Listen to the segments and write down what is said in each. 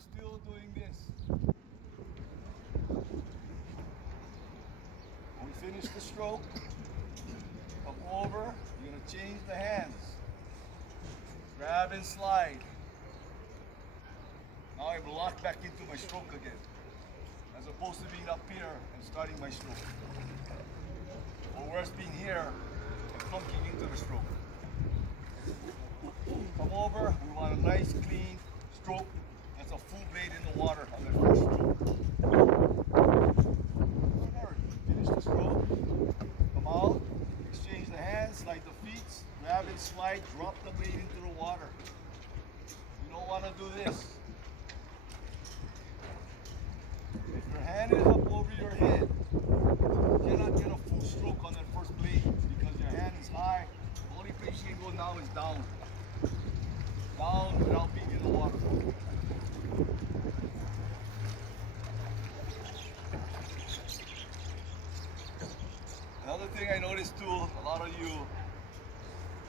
still doing this. When we finish the stroke, come over, you're gonna change the hands. Grab and slide. Now I'm locked back into my stroke again, as opposed to being up here and starting my stroke. Or worse, being here and plunking into the stroke. Come over, we want a nice clean stroke. That's a full blade in the water on the first stroke. Whatever, finish the stroke, come out, exchange the hands, slide the feet, grab and slide, drop the blade into the water. You don't want to do this. If your hand is up over your head, you cannot get a full stroke on that first blade because your hand is high. The only place you can go now is down. Down without being in the water. Another thing I noticed too, a lot of you,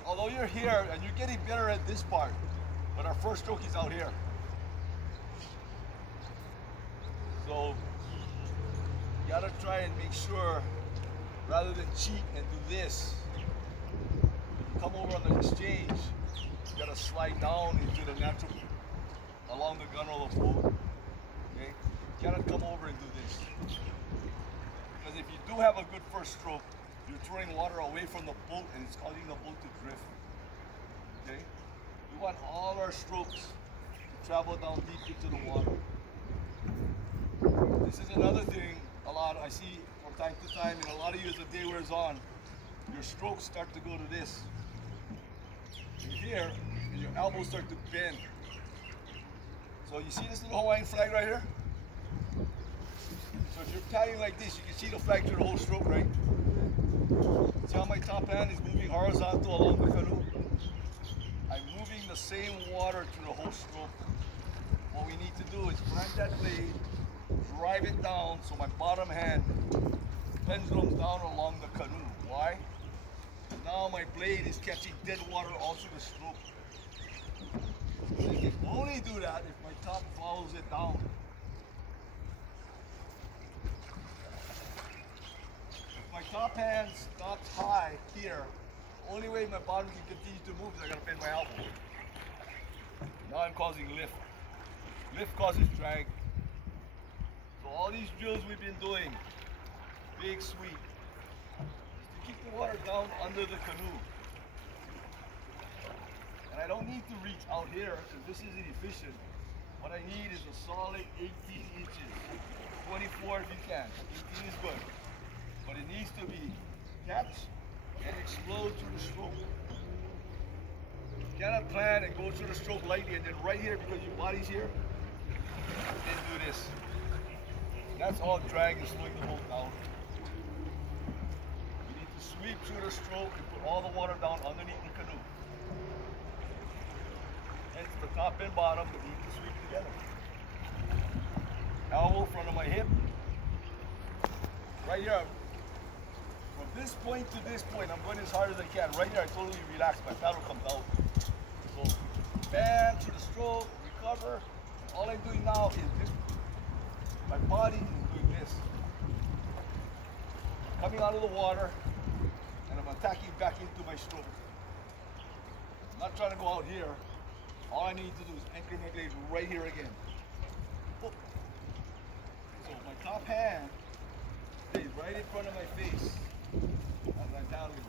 although you're here and you're getting better at this part, but our first stroke is out here. So you gotta try and make sure, rather than cheat and do this, when you come over on the exchange, you gotta slide down into the natural, along the gunwale of the boat. Okay? You gotta come over and do this. Because if you do have a good first stroke, you're throwing water away from the boat and it's causing the boat to drift. Okay? We want all our strokes to travel down deep into the water. This is another thing I see from time to time, and a lot of you as the day wears on, your strokes start to go to this. You're here, and your elbows start to bend. So you see this little Hawaiian flag right here? So if you're paddling like this, you can see the flag through the whole stroke, right? See how my top hand is moving horizontal along the canoe? I'm moving the same water through the whole stroke. What we need to do is plant that blade, drive it down so my bottom hand pendulums down along the canoe. Why? Now my blade is catching dead water all through the stroke. I can only do that if my top follows it down. If my top hand stops high here, the only way my bottom can continue to move is I gotta bend my elbow. Now I'm causing lift. Lift causes drag. So all these drills we've been doing, big sweep, is to keep the water down under the canoe. And I don't need to reach out here because this isn't efficient. What I need is a solid 18 inches, 24 if you can. 18 is good. But it needs to be catch and explode through the stroke. You cannot plan and go through the stroke lightly and then right here, because your body's here, then do this. That's all drag and slowing the boat down. You need to sweep through the stroke and put all the water down underneath the canoe. Hence the top and bottom need to sweep together. Elbow, front of my hip. Right here, from this point to this point, I'm going as hard as I can. Right here, I totally relax. My paddle comes out. So, bam, through the stroke, recover. All I'm doing now is this. My body is doing this. Coming out of the water, and I'm attacking back into my stroke. I'm not trying to go out here. All I need to do is anchor my blade right here again. Oh. So my top hand stays right in front of my face as I'm paddling.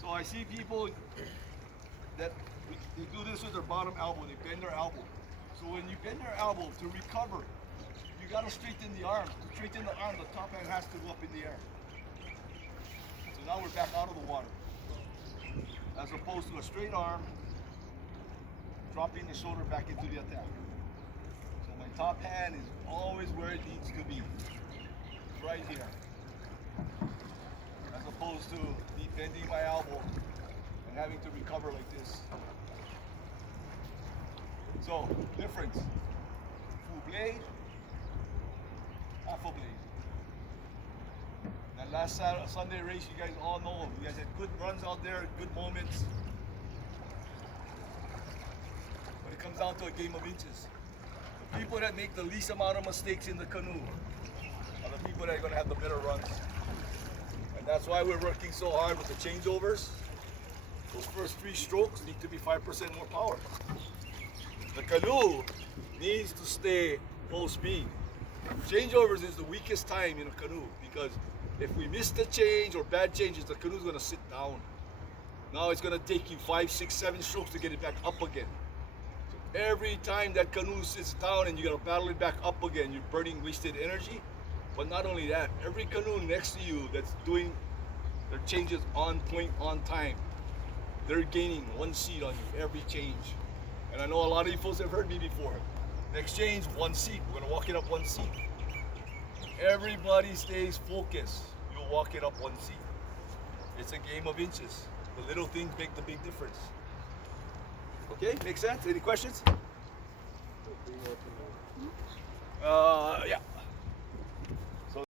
So I see people that they do this with their bottom elbow, they bend their elbow. So when you bend your elbow to recover, you gotta straighten the arm. To straighten the arm, the top hand has to go up in the air. So now we're back out of the water. As opposed to a straight arm, dropping the shoulder back into the attack. So my top hand is always where it needs to be. Right here. As opposed to me bending my elbow and having to recover like this. So, difference. Full blade, half a blade. That last Sunday race, you guys all know, you guys had good runs out there, good moments. But it comes down to a game of inches. The people that make the least amount of mistakes in the canoe are the people that are going to have the better runs. And that's why we're working so hard with the changeovers. Those first 3 strokes need to be 5% more power. The canoe needs to stay full speed. Changeovers is the weakest time in a canoe because if we miss the change or bad changes, the canoe's going to sit down. Now it's going to take you 5, 6, 7 strokes to get it back up again. So every time that canoe sits down and you got to battle it back up again, you're burning wasted energy. But not only that, every canoe next to you that's doing their changes on point, on time, they're gaining 1 seat on you every change. And I know a lot of you folks have heard me before. Next change, 1 seat. We're going to walk it up 1 seat. Everybody stays focused. You'll walk it up 1 seat. It's a game of inches. The little things make the big difference. Okay, makes sense? Any questions? Yeah.